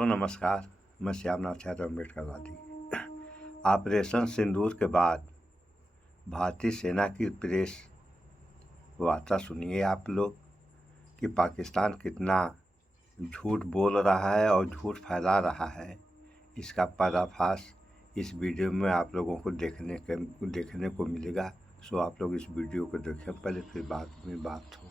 दोस्तों नमस्कार। मैं श्यामनाथ यादव अम्बेडकरवादी। ऑपरेशन सिंदूर के बाद भारतीय सेना की प्रेस वार्ता सुनिए आप लोग कि पाकिस्तान कितना झूठ बोल रहा है और झूठ फैला रहा है। इसका पर्दाफाश इस वीडियो में आप लोगों को देखने को मिलेगा। सो आप लोग इस वीडियो को देखें पहले, फिर बाद में बात हो।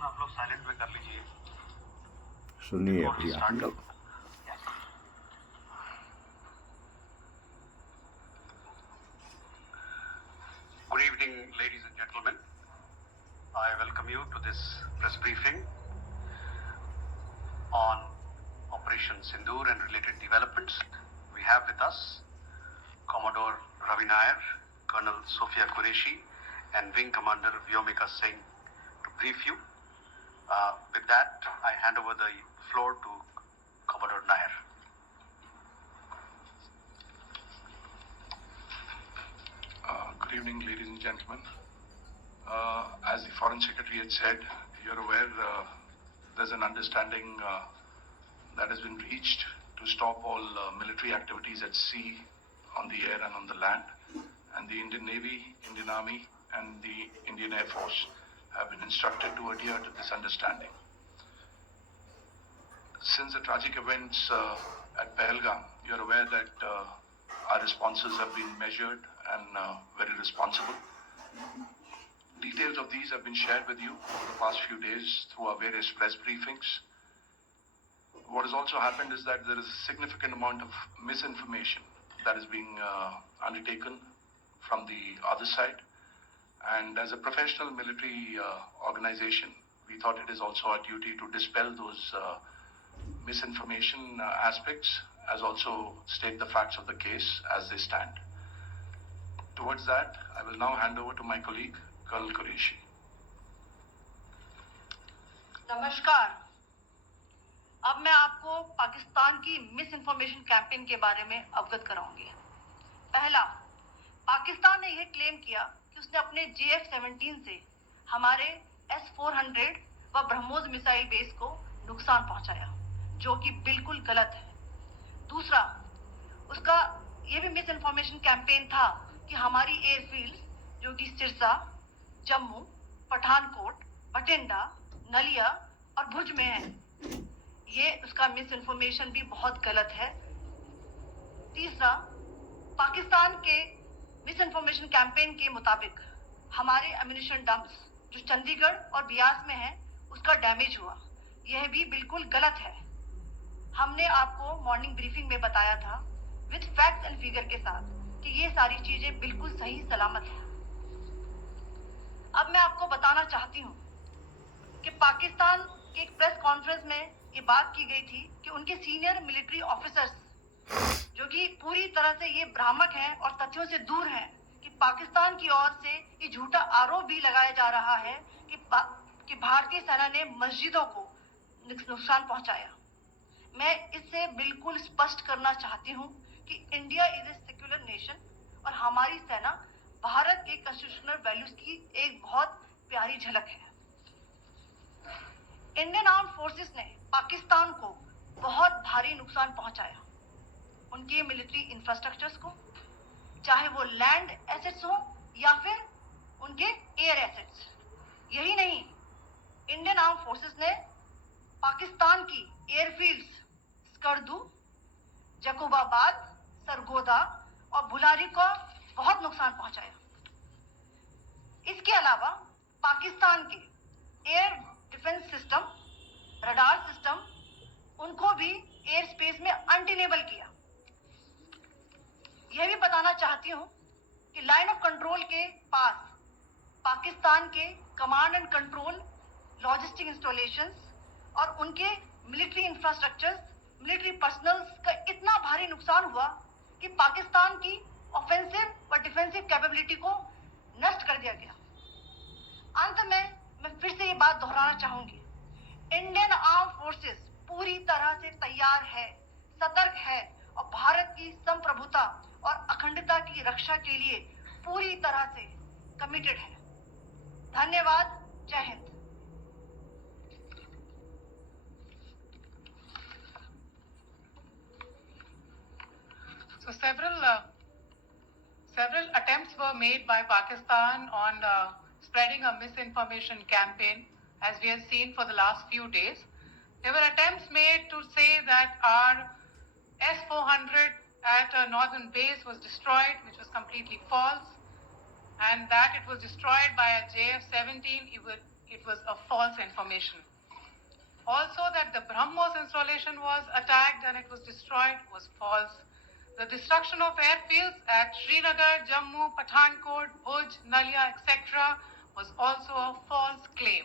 आप लोग साइलेंट में कर लीजिए। सुनिए अभी आप लोग। Good evening, ladies and gentlemen. I welcome you to this press briefing on Operation Sindoor and related developments. We have with us Commodore Ravi Nair, Colonel Sophia Qureshi, and Wing Commander Vyomika Singh to brief you. With that, I hand over the floor to Commodore Nair. Good evening, ladies and gentlemen. As the Foreign Secretary had said, you're aware there's an understanding that has been reached to stop all military activities at sea, on the air and on the land. And the Indian Navy, Indian Army and the Indian Air Force have been instructed to adhere to this understanding. Since the tragic events at Pahalgam, you're aware that our responses have been measured and very responsible. Details of these have been shared with you over the past few days through our various press briefings. What has also happened is that there is a significant amount of misinformation that is being undertaken from the other side. And as a professional military organization, we thought it is also our duty to dispel those misinformation aspects, as also state the facts of the case as they stand. Towards that, I will now hand over to my colleague, Colonel Qureshi. नमस्कार। अब मैं आपको पाकिस्तान की miss information campaign के बारे में अवगत कराऊंगी। पहला, पाकिस्तान ने यह क्लेम किया कि उसने अपने JF-17 से हमारे S-400 व ब्रह्मोस मिसाइल बेस को नुकसान पहुंचाया, जो कि बिल्कुल गलत है। दूसरा, उसका यह भी मिस इन्फॉर्मेशन कैंपेन था कि हमारी एयरफील्ड जो कि सिरसा, जम्मू, पठानकोट, बठिंडा, नलिया और भुज में है, ये उसका मिस इन्फॉर्मेशन भी बहुत गलत है। तीसरा, पाकिस्तान के मिस इन्फॉर्मेशन कैंपेन के मुताबिक हमारे एम्यूनिशन डंप्स जो चंडीगढ़ और बियास में है उसका डैमेज हुआ, यह भी बिल्कुल गलत है। हमने आपको मॉर्निंग ब्रीफिंग में बताया था विद फैक्ट्स एंड फिगर के साथ कि ये सारी चीजें बिल्कुल सही सलामत है। अब मैं आपको बताना चाहती हूँ कि पाकिस्तान के एक प्रेस कॉन्फ्रेंस में ये बात की गई थी कि उनके सीनियर मिलिट्री ऑफिसर्स जो कि पूरी तरह से ये भ्रामक हैं और तथ्यों से दूर हैं कि पाकिस्तान की ओर से ये झूठा आरोप भी लगाया जा रहा है कि भारतीय सेना ने मस्जिदों को नुकसान पहुंचाया। मैं इससे बिल्कुल स्पष्ट करना चाहती हूं कि India is a secular nation और हमारी सेना भारत के कॉन्स्टिट्यूशनल वैल्यूज की एक बहुत प्यारी झलक है। इंडियन आर्म फोर्सेस ने पाकिस्तान को बहुत भारी नुकसान पहुंचाया, उनके मिलिट्री इंफ्रास्ट्रक्चर्स को, चाहे वो लैंड एसेट्स हो या फिर उनके एयर एसेट्स। यही नहीं, इंडियन आर्म फोर्सेस ने पाकिस्तान की एयरफील्ड्स स्कर्दू, जकोबाबाद, सरगोदा और भुलारी को बहुत नुकसान पहुंचाया। इसके अलावा पाकिस्तान के air defence system, radar system, उनको भी एयर स्पेस में अनटेनेबल किया। यह भी बताना चाहती हूं कि लाइन ऑफ कंट्रोल के पास पाकिस्तान के command and control logistic installations और उनके मिलिट्री इंफ्रास्ट्रक्चर्स, मिलिट्री पर्सनल्स का इतना भारी नुकसान हुआ कि पाकिस्तान की ऑफेंसिव व डिफेंसिव कैपेबिलिटी को नष्ट कर दिया गया। अंत में मैं फिर से ये बात दोहराना चाहूंगी, इंडियन आर्म फोर्सेस पूरी तरह से तैयार है, सतर्क है और भारत की संप्रभुता और अखंडता की रक्षा के लिए पूरी तरह से कमिटेड है। धन्यवाद। जय Hind. made by Pakistan on spreading a misinformation campaign, as we have seen for the last few days. There were attempts made to say that our S-400 at a northern base was destroyed, which was completely false, and that it was destroyed by a JF-17, it was a false information. Also, that the BrahMos installation was attacked and it was destroyed was false. The destruction of airfields at Srinagar, Jammu, Pathankot, Bhuj, Nalia, etc. was also a false claim.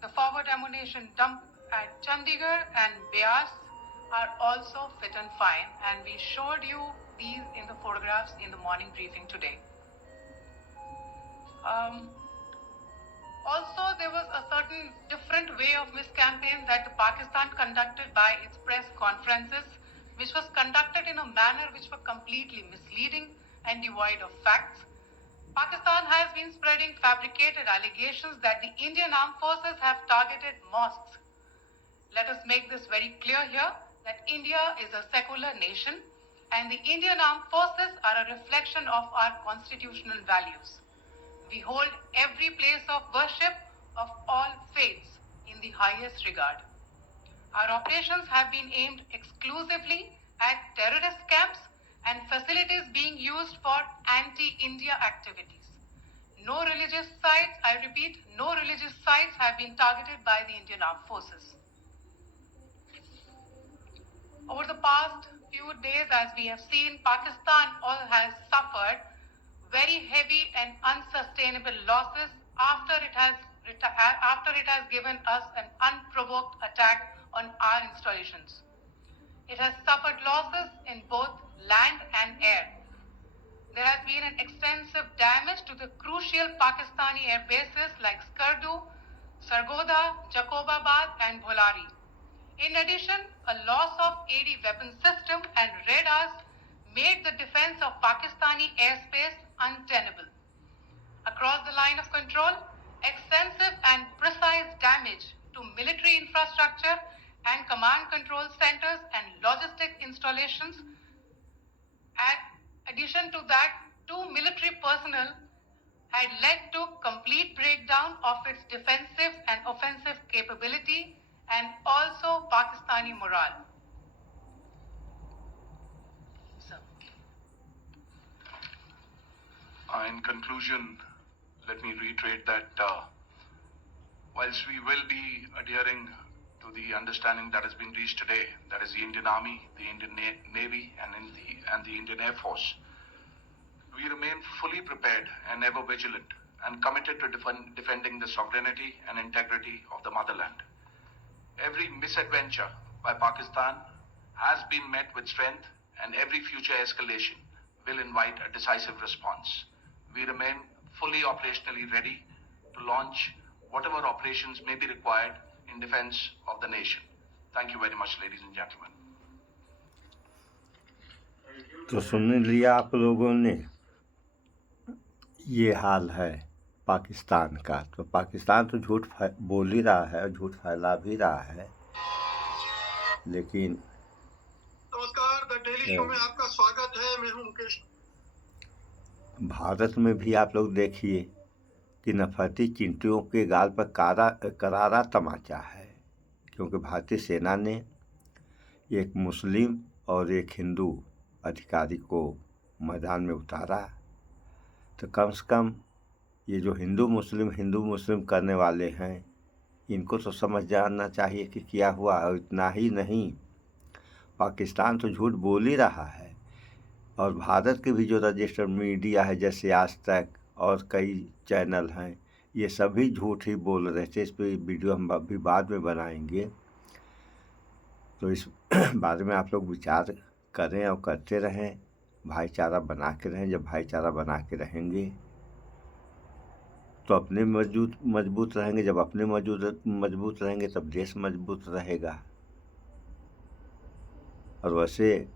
The forward ammunition dump at Chandigarh and Beas are also fit and fine, and we showed you these in the photographs in the morning briefing today. Also, there was a certain different way of miscampaign that Pakistan conducted by its press conferences, which was conducted in a manner which were completely misleading and devoid of facts. Pakistan has been spreading fabricated allegations that the Indian armed forces have targeted mosques. Let us make this very clear here that India is a secular nation and the Indian armed forces are a reflection of our constitutional values. We hold every place of worship of all faiths in the highest regard. Our operations have been aimed exclusively at terrorist camps and facilities being used for anti-India activities. No religious sites, I repeat, no religious sites have been targeted by the Indian Armed Forces. Over the past few days, as we have seen, Pakistan has suffered very heavy and unsustainable losses after it has given us an unprovoked attack on our installations. It has suffered losses in both land and air. There has been an extensive damage to the crucial Pakistani air bases like Skardu, Sargodha, Jacobabad and Bholari. In addition, a loss of AD weapon system and radars made the defense of Pakistani airspace untenable. Across the line of control, extensive and precise damage to military infrastructure and command control centers and logistic installations. In addition to that, 2 military personnel had led to complete breakdown of its defensive and offensive capability and also Pakistani morale. In conclusion, let me reiterate that whilst we will be adhering to the understanding that has been reached today, that is the Indian Army, the Indian Navy and the Indian Air Force, we remain fully prepared and ever vigilant and committed to defending the sovereignty and integrity of the motherland. Every misadventure by Pakistan has been met with strength, and every future escalation will invite a decisive response. We remain fully operationally ready to launch whatever operations may be required in defense of the nation. Thank you very much, ladies and gentlemen. तो सुन लिया आप लोगों ने, ये हाल है पाकिस्तान का। तो पाकिस्तान तो झूठ बोल ही रहा है, झूठ फैला भी रहा है, लेकिन नमस्कार, द डेली शो में आपका स्वागत है। मैं हूं मुकेश। भारत में भी आप लोग देखिए कि नफरती चिंटियों के गाल पर करारा तमाचा है, क्योंकि भारतीय सेना ने एक मुस्लिम और एक हिंदू अधिकारी को मैदान में उतारा। तो कम से कम ये जो हिंदू मुस्लिम करने वाले हैं, इनको तो समझ जाना चाहिए कि क्या हुआ। और इतना ही नहीं, पाकिस्तान तो झूठ बोल ही रहा है, और भारत के भी जो रजिस्टर्ड मीडिया है, जैसे आज तक और कई चैनल हैं, ये सभी झूठ ही बोल रहे थे। इस पर वीडियो हम अभी बाद में बनाएंगे, तो इस बारे में आप लोग विचार करें और करते रहें, भाईचारा बना के रहें। जब भाईचारा बना के रहेंगे तो अपने मजबूत रहेंगे, जब अपने मजबूत रहेंगे तब देश मजबूत रहेगा। और वैसे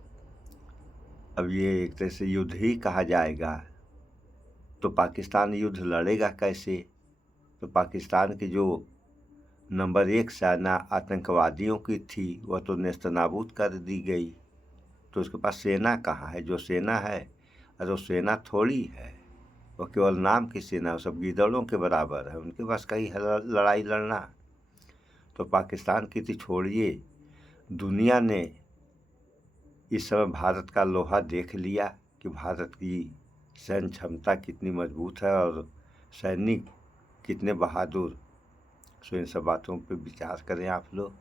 अब ये एक तरह से युद्ध ही कहा जाएगा, तो पाकिस्तान युद्ध लड़ेगा कैसे? तो पाकिस्तान की जो नंबर 1 सेना आतंकवादियों की थी, वह तो नेस्तनाबूद कर दी गई। तो उसके पास सेना कहाँ है? जो सेना है, अरे वो सेना थोड़ी है। वो केवल नाम की सेना, सब गीदड़ों के बराबर है, उनके पास कई लड़ाई लड़ना। तो पाकिस्तान की तो छोड़िए, दुनिया ने इस समय भारत का लोहा देख लिया कि भारत की सैन्य क्षमता कितनी मजबूत है और सैनिक कितने बहादुर। सो इन सब बातों पे विचार करें आप लोग,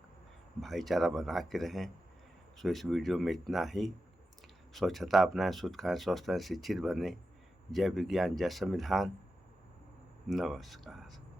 भाईचारा बना के रहें। सो इस वीडियो में इतना ही। स्वच्छता अपनाएं, शुद्ध खाएं, स्वस्थ रहें, शिक्षित बने। जय विज्ञान, जय संविधान। नमस्कार।